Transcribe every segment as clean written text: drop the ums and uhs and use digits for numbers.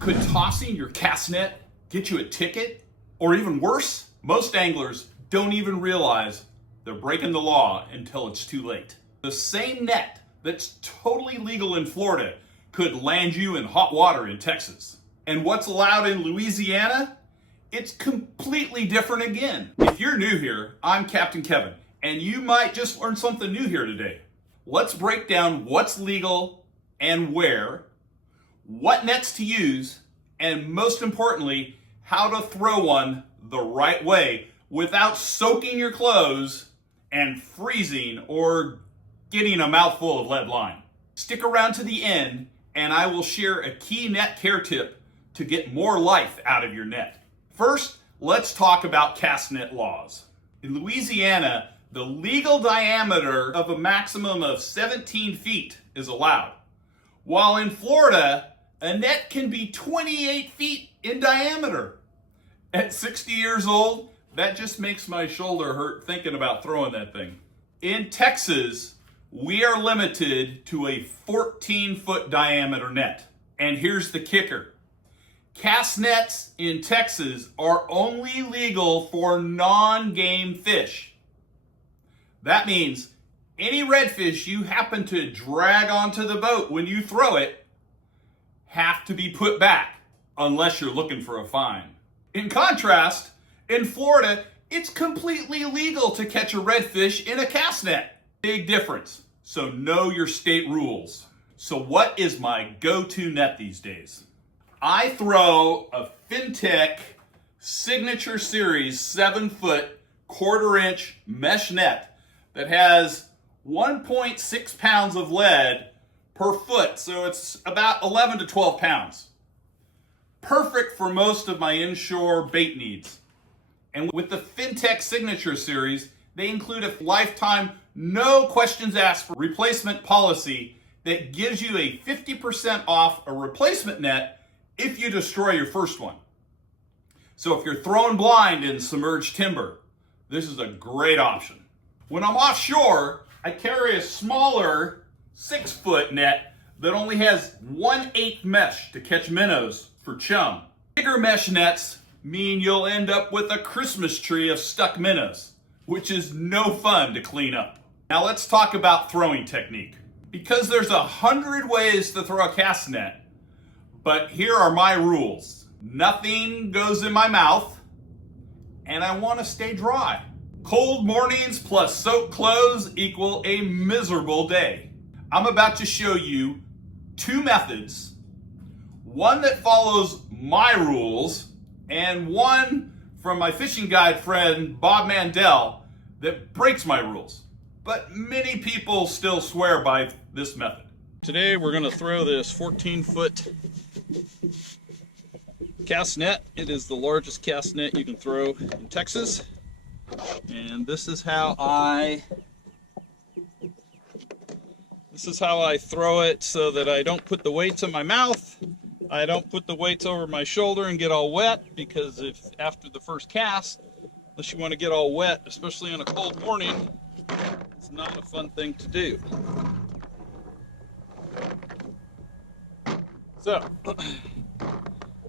Could tossing your cast net get you a ticket? Or even worse, most anglers don't even realize they're breaking the law until it's too late. The same net that's totally legal in Florida could land you in hot water in Texas. And what's allowed in Louisiana? It's completely different again. If you're new here, I'm Captain Kevin, and you might just learn something new here today. Let's break down what's legal and where, what nets to use, and most importantly, how to throw one the right way without soaking your clothes and freezing or getting a mouthful of lead line. Stick around to the end and I will share a key net care tip to get more life out of your net. First, let's talk about cast net laws. In Louisiana, the legal diameter of a maximum of 17 feet is allowed, while in Florida, a net can be 28 feet in diameter. At 60 years old, that just makes my shoulder hurt thinking about throwing that thing. In Texas, we are limited to a 14-foot diameter net. And here's the kicker. Cast nets in Texas are only legal for non-game fish. That means any redfish you happen to drag onto the boat when you throw it have to be put back unless you're looking for a fine. In contrast, in Florida, it's completely legal to catch a redfish in a cast net. Big difference. So know your state rules. So what is my go-to net these days? I throw a FinTech Signature Series 7-foot 1/4-inch mesh net that has 1.6 pounds of lead per foot. So it's about 11 to 12 pounds. Perfect for most of my inshore bait needs. And with the FinTech Signature Series, they include a lifetime, no questions asked replacement policy that gives you a 50% off a replacement net if you destroy your first one. So if you're throwing blind in submerged timber, this is a great option. When I'm offshore, I carry a smaller 6-foot net that only has 1/8 mesh to catch minnows for chum. Bigger mesh nets mean you'll end up with a Christmas tree of stuck minnows, which is no fun to clean up. Now let's talk about throwing technique. Because there's 100 ways to throw a cast net, but here are my rules. Nothing goes in my mouth, and I want to stay dry. Cold mornings plus soaked clothes equal a miserable day. I'm about to show you 2 methods, one that follows my rules, and one from my fishing guide friend, Bob Maindelle, that breaks my rules. But many people still swear by this method. Today we're going to throw this 14-foot cast net. It is the largest cast net you can throw in Texas. And this is how I throw it so that I don't put the weights in my mouth. I don't put the weights over my shoulder and get all wet, because if after the first cast, unless you want to get all wet, especially on a cold morning, it's not a fun thing to do. So,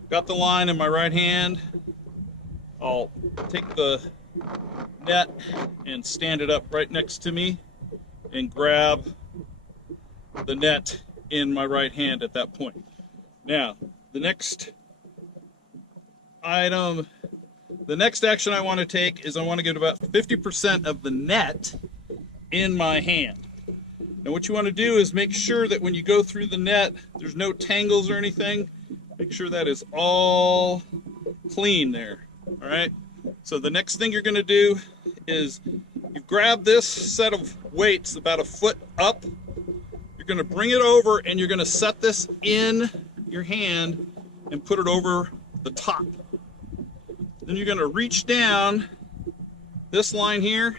got the line in my right hand. I'll take the net and stand it up right next to me and grab the net in my right hand at that point. Now, the next action I want to take is I want to get about 50% of the net in my hand. Now what you want to do is make sure that when you go through the net, there's no tangles or anything. Make sure that is all clean there. All right. So the next thing you're going to do is you grab this set of weights about 1 foot up. You're going to bring it over and you're going to set this in your hand and put it over the top. Then you're going to reach down this line here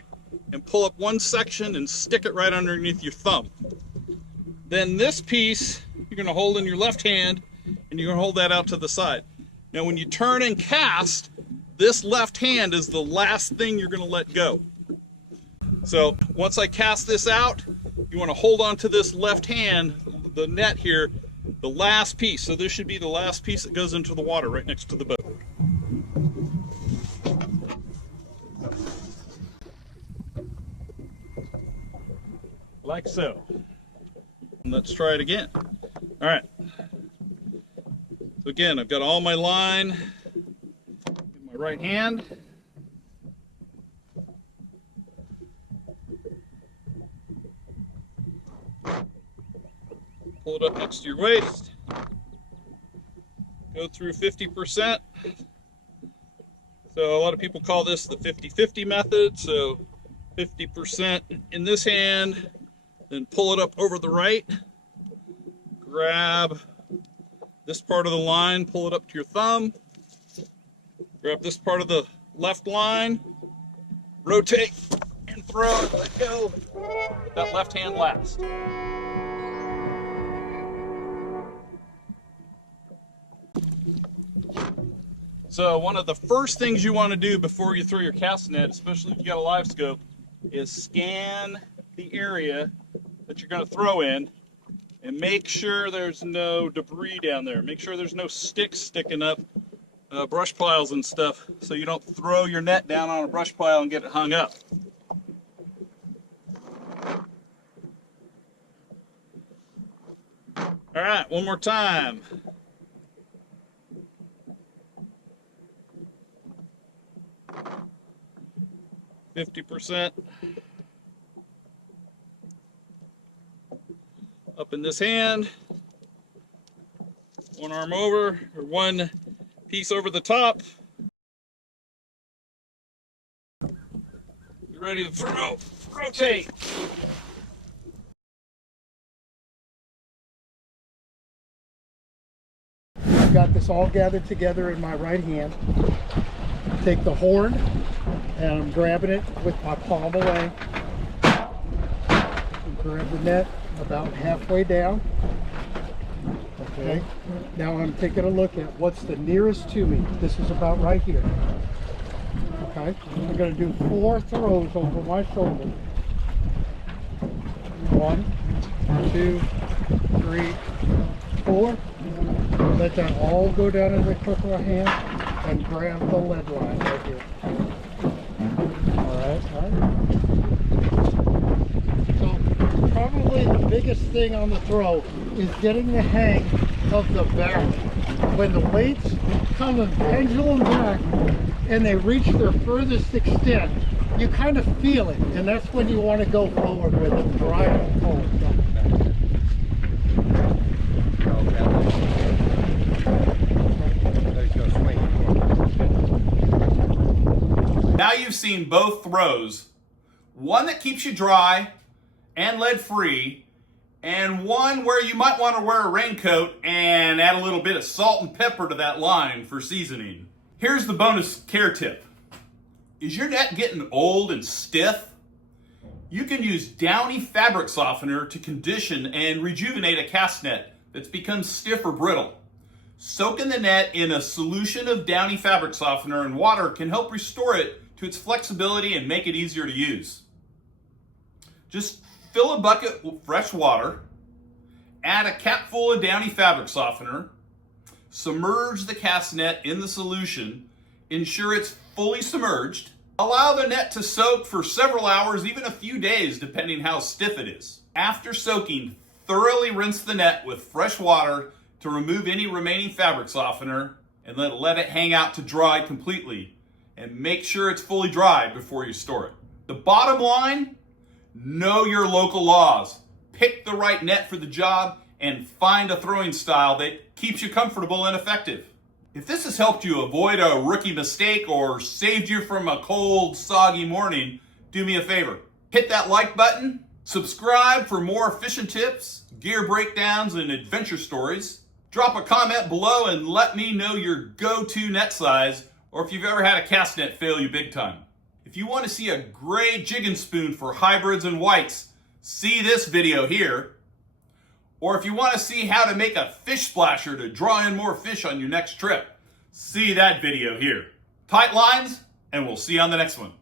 and pull up one section and stick it right underneath your thumb. Then this piece you're going to hold in your left hand and you're going to hold that out to the side. Now when you turn and cast, this left hand is the last thing you're going to let go. So once I cast this out, you want to hold on to this left hand, the net here, the last piece. So this should be the last piece that goes into the water right next to the boat. Like so. And let's try it again. All right. So again, I've got all my line in my right hand. Pull it up next to your waist. Go through 50%. So a lot of people call this the 50-50 method. So 50% in this hand, then pull it up over the right. Grab this part of the line, pull it up to your thumb. Grab this part of the left line, rotate and throw, let go. With that left hand last. So one of the first things you want to do before you throw your cast net, especially if you got a live scope, is scan the area that you're going to throw in and make sure there's no debris down there. Make sure there's no sticks sticking up, brush piles and stuff, so you don't throw your net down on a brush pile and get it hung up. All right, one more time. %. Up in this hand, one arm over, or one piece over the top. You're ready to throw, rotate. I've got this all gathered together in my right hand. Take the horn, and I'm grabbing it with my palm away. Grab the net about halfway down. Okay. Now I'm taking a look at what's the nearest to me. This is about right here. Okay. I'm going to do 4 throws over my shoulder. 1, 2, 3, 4. Let that all go down in the crook of my hand and grab the lead line right here. Alright. So probably the biggest thing on the throw is getting the hang of the back. When the weights come and pendulum back and they reach their furthest extent, you kind of feel it, and that's when you want to go forward with it, drive and pull it. Now you've seen both throws, one that keeps you dry and lead free, and one where you might want to wear a raincoat and add a little bit of salt and pepper to that line for seasoning. Here's the bonus care tip. Is your net getting old and stiff? You can use Downy fabric softener to condition and rejuvenate a cast net that's become stiff or brittle. Soaking the net in a solution of Downy fabric softener and water can help restore it to its flexibility and make it easier to use. Just fill a bucket with fresh water, add a capful of Downy fabric softener, submerge the cast net in the solution, ensure it's fully submerged, allow the net to soak for several hours, even a few days, depending how stiff it is. After soaking, thoroughly rinse the net with fresh water to remove any remaining fabric softener and let it hang out to dry completely, and make sure it's fully dry before you store it. The bottom line, know your local laws. Pick the right net for the job and find a throwing style that keeps you comfortable and effective. If this has helped you avoid a rookie mistake or saved you from a cold, soggy morning, do me a favor. Hit that like button, subscribe for more fishing tips, gear breakdowns, and adventure stories. Drop a comment below and let me know your go-to net size, or if you've ever had a cast net fail you big time. If you want to see a great jigging spoon for hybrids and whites, see this video here. Or if you want to see how to make a fish splasher to draw in more fish on your next trip, see that video here. Tight lines, and we'll see you on the next one.